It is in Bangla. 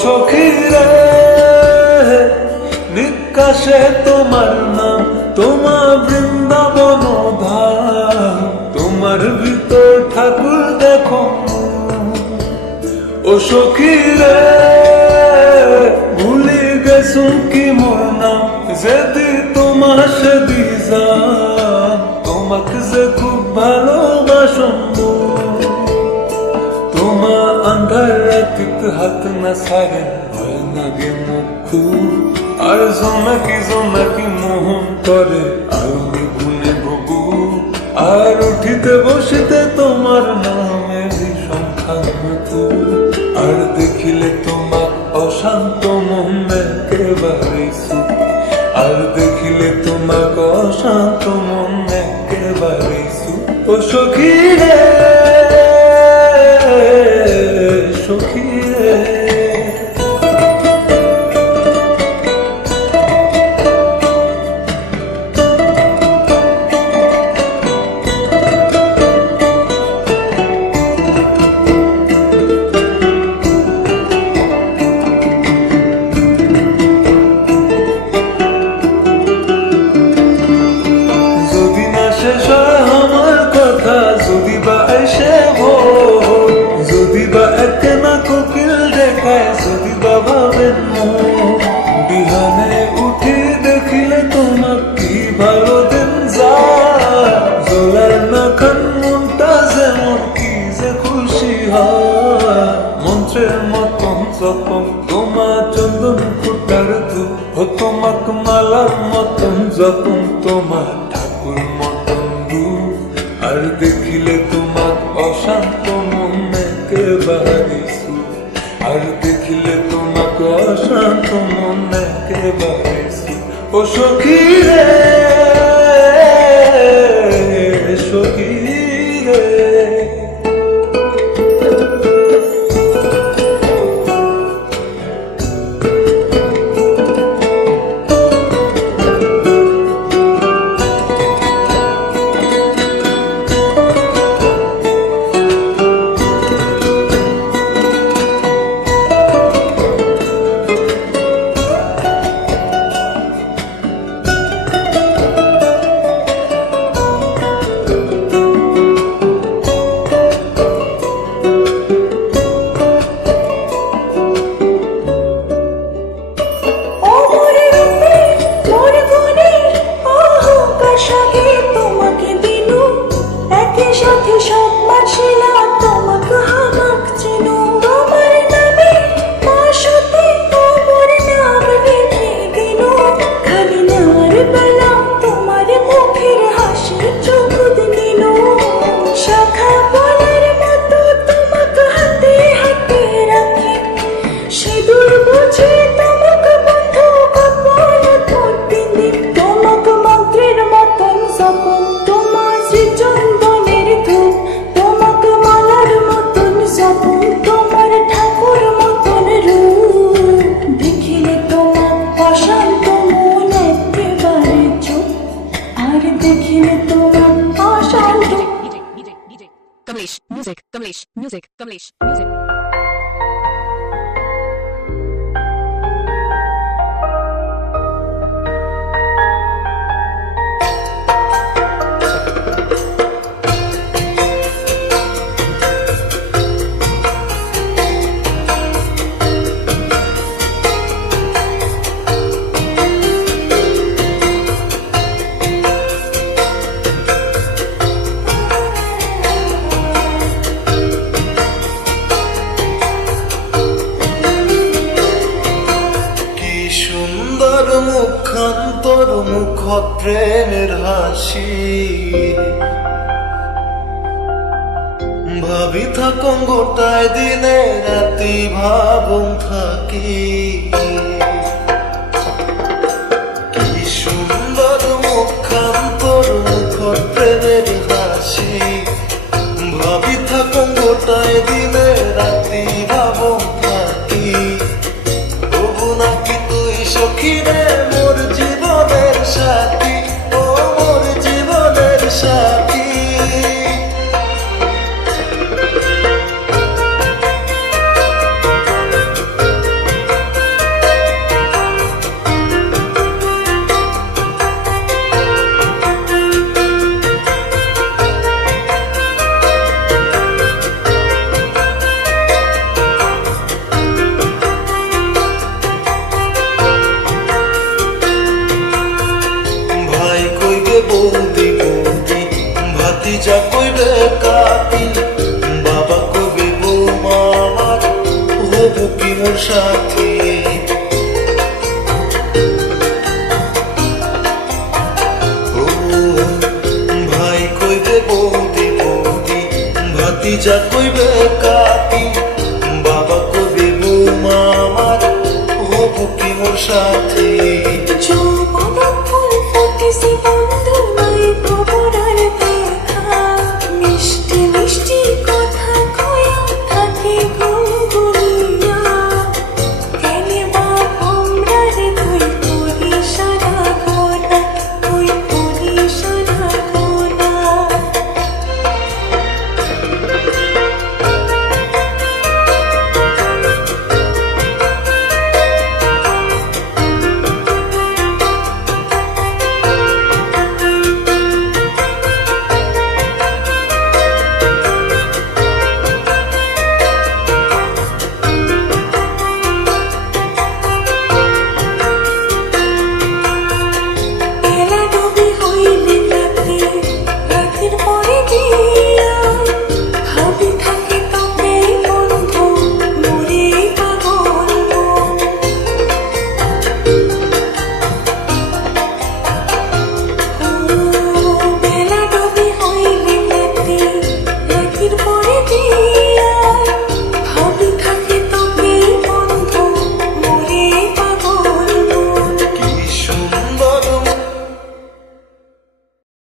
সখী রে নিকাশে তোমার নাম, তোমার বৃন্দাবন ধাম, তোমার ভিতর ঠাকুর দেখো। ও সখী রে ভুলি গেছো কি মোর নাম, যেদি তোমার সেদি যান, তোমাকে যে খুব ভালোবাসো। তোমার আন্ধার রাতিত হাত না ছাড়ে, হয় না গে মুখ, আর জোনাকি মোহন করে আমি গুনে ববু। আর উঠিতে বসিতে তোমার নামে সংখ্যা মতো, আর দেখিলে তোমার অশান্ত মন একেবারে সুখ, আর দেখিলে তোমার অশান্ত মন একেবারে সুখ। ও সখী রে সখী রে বিহানে উঠি দেখিলে তোমার কি ভালো দিন যায়, জোলার না খান মনটা যেমন কি যে খুশি হয়। মন্ত্রের মতন জপম তোমার চন্দন ফুটার ধূপ, ও তোমাক মালার মতন জপম তোমার ঠাকুর মতন রূপ। আর দেখিলে তোমার অশান্ত মন একেবারে সুখ, আর দেখিলে তোমাকে অশান্ত মন একেবারে সুখ। ও সখী রে সখী রে Kamlesh. মুখান্তর মুখ প্রেমের হাসি, ভাবি থাকুন গোটায় দিনে রাতি ভাবুন থাকি। কি সুন্দর মুখান্তর মুখ প্রেমের হাসি, ভাবি থাকুন গোটায় দিনে রাতি ভাবুন থাকি। তবু নাকি তুই সখী রে মোর জীবনের সাথী, ও মোর জীবনের সাথী। ভাতিজা কইবে কাকি, বাবা কইবে বৌমা আমার হবু কি মোর সাথী। ভাই কইবে বৌদি বৌদি, ভাতিজা কইবে কাকি, বাবা কইবে বৌমা আমার হবু কি মোর সাথী। যৌবন ফুল ফুটেছে বন্ধু নাই